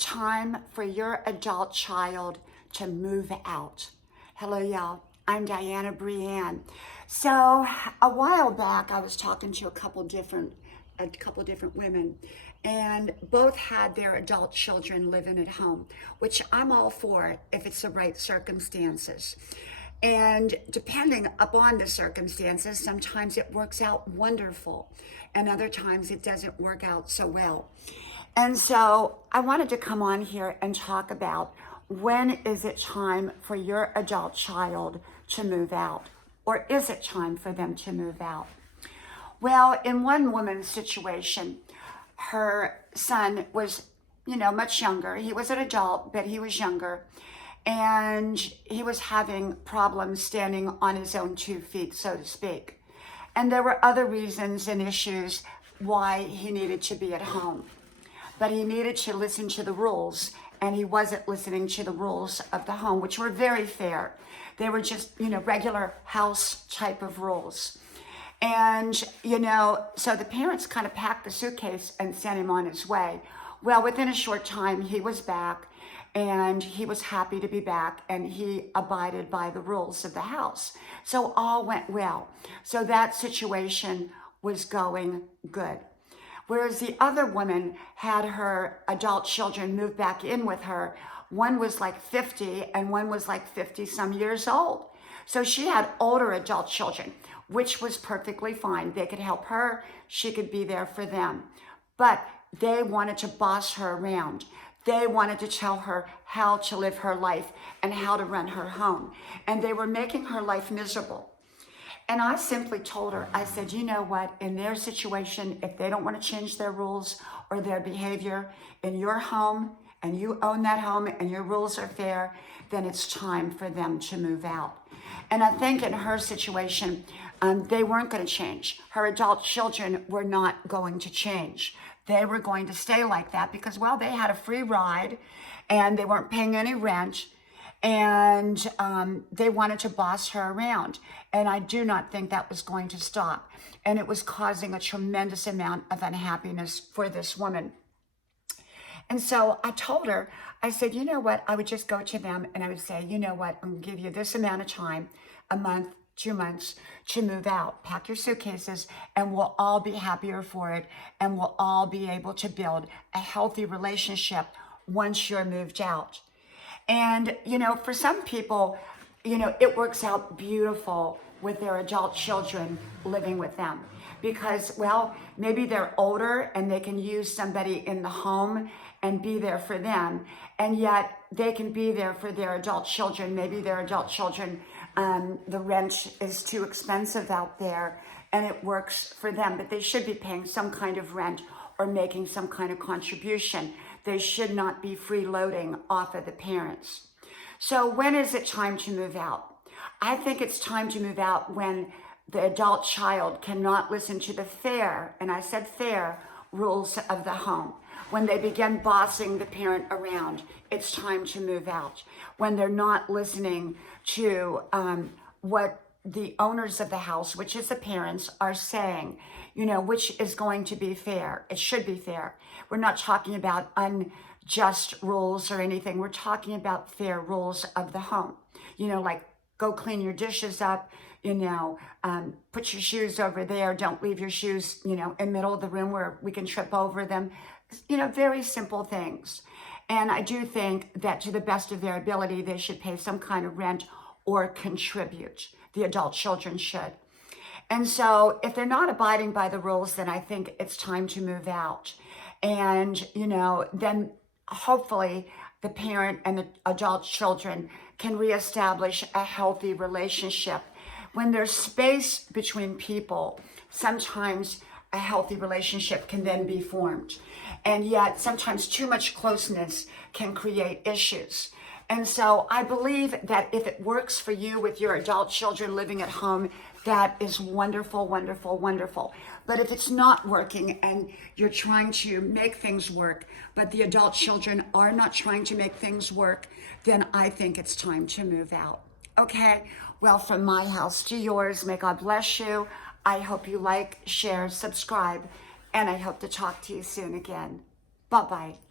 time for your adult child to move out? Hello, y'all. I'm Diana Brienne. So a while back, I was talking to a couple different women, and both had their adult children living at home, which I'm all for if it's the right circumstances. And depending upon the circumstances, sometimes it works out wonderful, and other times it doesn't work out so well. And so I wanted to come on here and talk about, when is it time for your adult child to move out? Or is it time for them to move out? Well, in one woman's situation, her son was, much younger. He was an adult, but he was younger. And he was having problems standing on his own 2 feet, so to speak. And there were other reasons and issues why he needed to be at home. But he needed to listen to the rules, and he wasn't listening to the rules of the home, which were very fair. They were just, regular house type of rules. And, so the parents kind of packed the suitcase and sent him on his way. Well, within a short time, he was back, and he was happy to be back, and he abided by the rules of the house. So all went well. So that situation was going good. Whereas the other woman had her adult children move back in with her. One was like 50 and one was like 50 some years old. So she had older adult children, which was perfectly fine. They could help her. She could be there for them. But they wanted to boss her around. They wanted to tell her how to live her life and how to run her home. And they were making her life miserable. And I simply told her, I said, you know what, in their situation, if they don't want to change their rules or their behavior in your home, and you own that home and your rules are fair, then it's time for them to move out. And I think in her situation, they weren't going to change. Her adult children were not going to change. They were going to stay like that because, well, they had a free ride and they weren't paying any rent. And they wanted to boss her around. And I do not think that was going to stop. And it was causing a tremendous amount of unhappiness for this woman. And so I told her, I said, you know what? I would just go to them and I would say, you know what? I'm going to give you this amount of time, a month, 2 months, to move out. Pack your suitcases and we'll all be happier for it. And we'll all be able to build a healthy relationship once you're moved out. And, for some people, it works out beautiful with their adult children living with them because, well, maybe they're older and they can use somebody in the home and be there for them. And yet they can be there for their adult children. Maybe their adult children, the rent is too expensive out there and it works for them, but they should be paying some kind of rent or making some kind of contribution. They should not be freeloading off of the parents. So when is it time to move out? I think it's time to move out when the adult child cannot listen to the fair, and I said fair, rules of the home. When they begin bossing the parent around, it's time to move out. When they're not listening to what the owners of the house, which is the parents, are saying, which is going to be fair. It should be fair. We're not talking about unjust rules or anything. We're talking about fair rules of the home. Like go clean your dishes up, put your shoes over there. Don't leave your shoes, in the middle of the room where we can trip over them. Very simple things. And I do think that to the best of their ability, they should pay some kind of rent or contribute. The adult children should. And so if they're not abiding by the rules, then I think it's time to move out. And, then hopefully the parent and the adult children can reestablish a healthy relationship. When there's space between people, sometimes a healthy relationship can then be formed. And yet sometimes too much closeness can create issues. And so I believe that if it works for you with your adult children living at home, that is wonderful, wonderful, wonderful. But if it's not working and you're trying to make things work, but the adult children are not trying to make things work, then I think it's time to move out. Okay? Well, from my house to yours, may God bless you. I hope you like, share, subscribe, and I hope to talk to you soon again. Bye-bye.